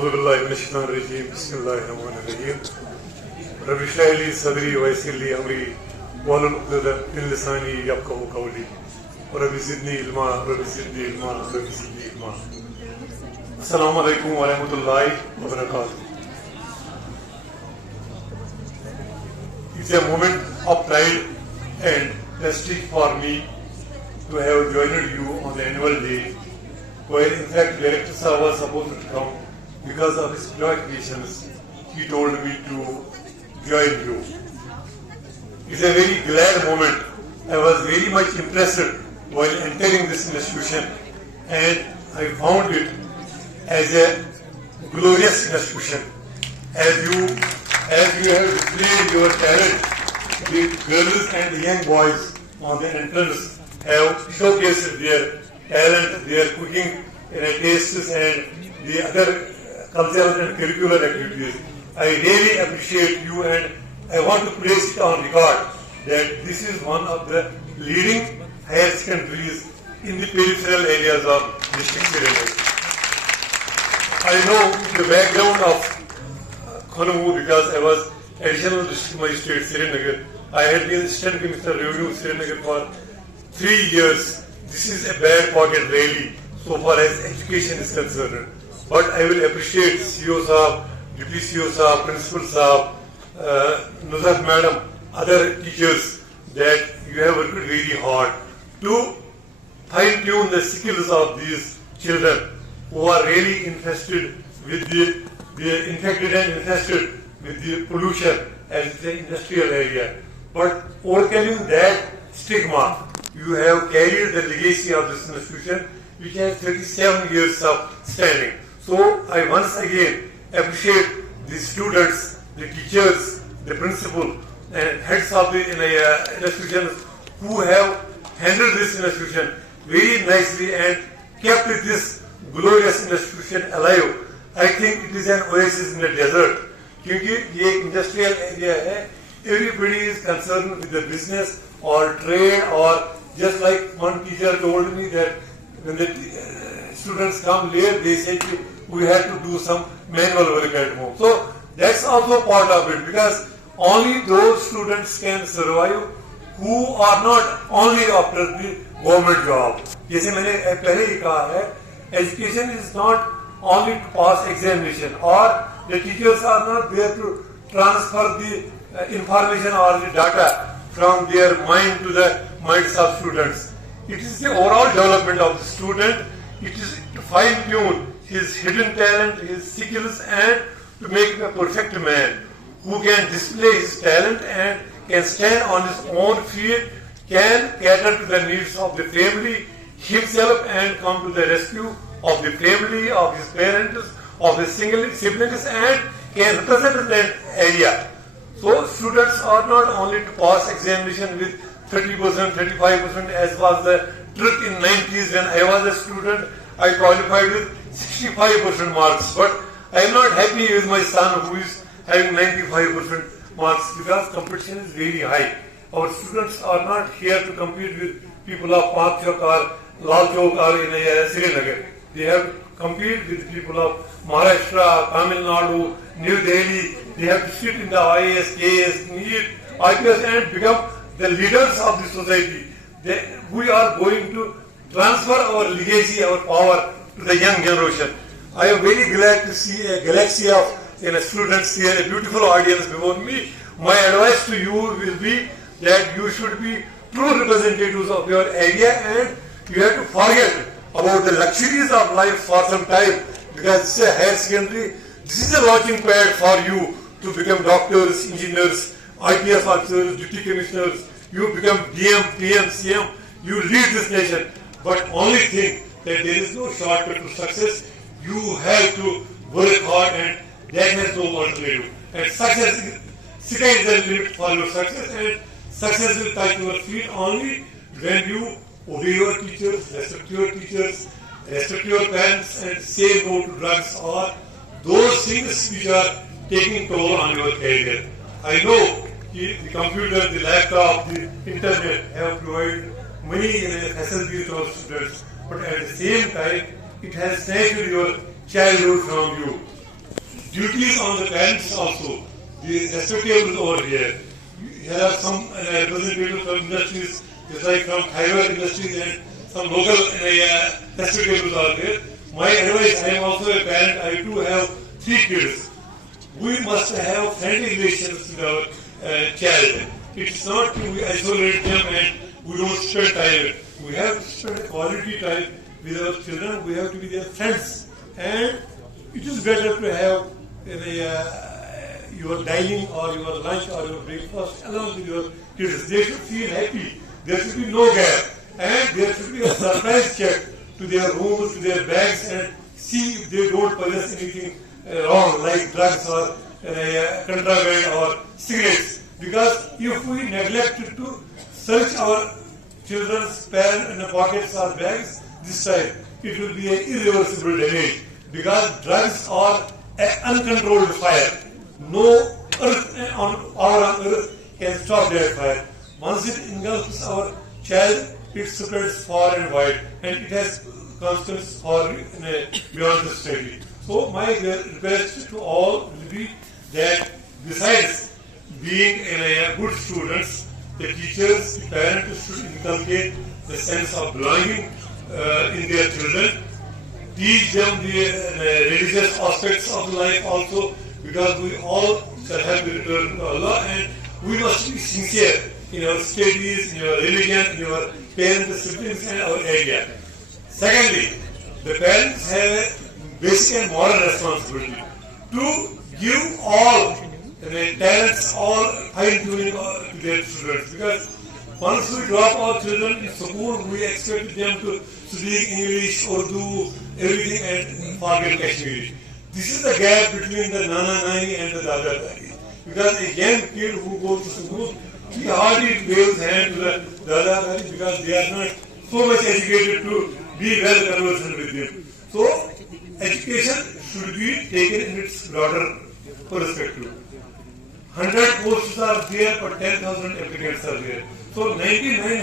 أعوذ بالله من الشيطان الرجيم بسم الله الرحمن الرحيم رب اشرح لي صدري ويسر لي أمري واحلل عقدة من لساني يفقهوا قولي رب زدني علما رب زدني علما رب زدني علما. السلام عليكم ورحمة الله وبركاته. It's a moment of pride and prestige for me to have joined you on the annual day, where in fact Director Sir was supposed to come. Because of his preoccupations, he told me to join you. It's a very glad moment. I was very much impressed while entering this institution, and I found it as a glorious institution. As you have displayed your talent, the girls and the young boys on the entrance have showcased their talent, their cooking tastes, and the other cultural and curricular activities. I really appreciate you, and I want to place it on record that this is one of the leading higher secondaries in the peripheral areas of district Srinagar. I know the background of Khonamu because I was additional district magistrate Srinagar. I had been assistant Mr Revenue Srinagar for 3 years. This is a bad pocket really so far as education is concerned. But I will appreciate CEO Saab, Deputy CEO Saab, Principal Saab, Nuzhat Madam, other teachers that you have worked very hard to fine-tune the skills of these children who are really infested with infected and infested with the pollution as the industrial area. But overcoming that stigma, you have carried the legacy of this institution which has 37 years of standing. So I once again appreciate the students, the teachers, the principal and heads of the institutions who have handled this institution very nicely and kept this glorious institution alive. I think it is an oasis in the desert. Because this is an industrial area, everybody is concerned with the business or trade, or just like one teacher told me that when the students come late, they say we have to do some manual work at home. So that's also part of it, because only those students can survive who are not only after the government job. जैसे मैंने पहले ही कहा है, education is not only to pass examination, or the teachers are not there to transfer the information or the data from their mind to the minds of students. It is the overall development of the student. It is to fine-tune his hidden talent, his skills, and to make him a perfect man who can display his talent and can stand on his own feet, can cater to the needs of the family himself and come to the rescue of the family, of his parents, of his siblings, and can represent that area. So students are not only to pass examination with 30%, 35% as was the truth in 90s when I was a student. I qualified with 65% marks, but I am not happy with my son who is having 95% marks because competition is very high. Our students are not here to compete with people of Pak Chowk or Lal Chowk or in Srinagar. They have to compete with people of Maharashtra, Tamil Nadu, New Delhi. They have to sit in the IAS, KS, NEET, IPS and become the leaders of the society. We are going to transfer our legacy, our power to the young generation. I am very glad to see a galaxy of students here, a beautiful audience before me. My advice to you will be that you should be true representatives of your area, and you have to forget about the luxuries of life for some time, because this is a higher secondary. This is a launching pad for you to become doctors, engineers, IPS officers, deputy commissioners. You become DM, PM, CM. You lead this nation. But only thing that there is no shortcut to success. You have to work hard, and that has no alternative. And success, sky is the limit for your success, and success will touch your feet only when you obey your teachers, respect your teachers, respect your parents, and say no to drugs or those things which are taking toll on your career. I know the computer, the laptop, the internet have provided many facilities to our students, but at the same time, it has snatched your childhood from you. duties on the parents also. The respectables over here. There are some representatives from industries, just like from Khyber industries and some local respectables are there. My advice, I am also a parent, I too have 3 kids. We must have friendly relations with our child. It's not to we isolate them and we don't spend time. We have to spend quality time with our children. We have to be their friends. And it is better to have your dining or your lunch or your breakfast along with your kids. They should feel happy. There should be no gap. And there should be a surprise check to their rooms, to their bags, and see if they don't possess anything wrong like drugs or contraband or cigarettes. Because if we neglect to search our children's pockets or bags this time, it will be an irreversible damage. Because drugs are an uncontrolled fire. No power on earth can stop that fire. Once it engulfs our child, it spreads far and wide, and it has consequences far beyond the study. So my request to all will be that besides being good students, the teachers, the parents should inculcate the sense of belonging in their children. Teach them the religious aspects of life also, because we all shall have to return to Allah, and we must be sincere in our studies, in our religion, in our parents, siblings, and our area. Secondly, the parents have a basic and moral responsibility to give all talents, all fine-tuning to their children. Because once we drop our children in school, we expect them to speak English, Urdu, everything, and forget Kashmiri. This is the gap between the Nana Nani and the Dada Dadi. Because a young kid who goes to school, he hardly waves hand to the Dada Dadi because they are not so much educated to be well conversant with them. So, education should be taken in its broader perspective. 100 posts are there, but 10,000 applicants are there. So, 99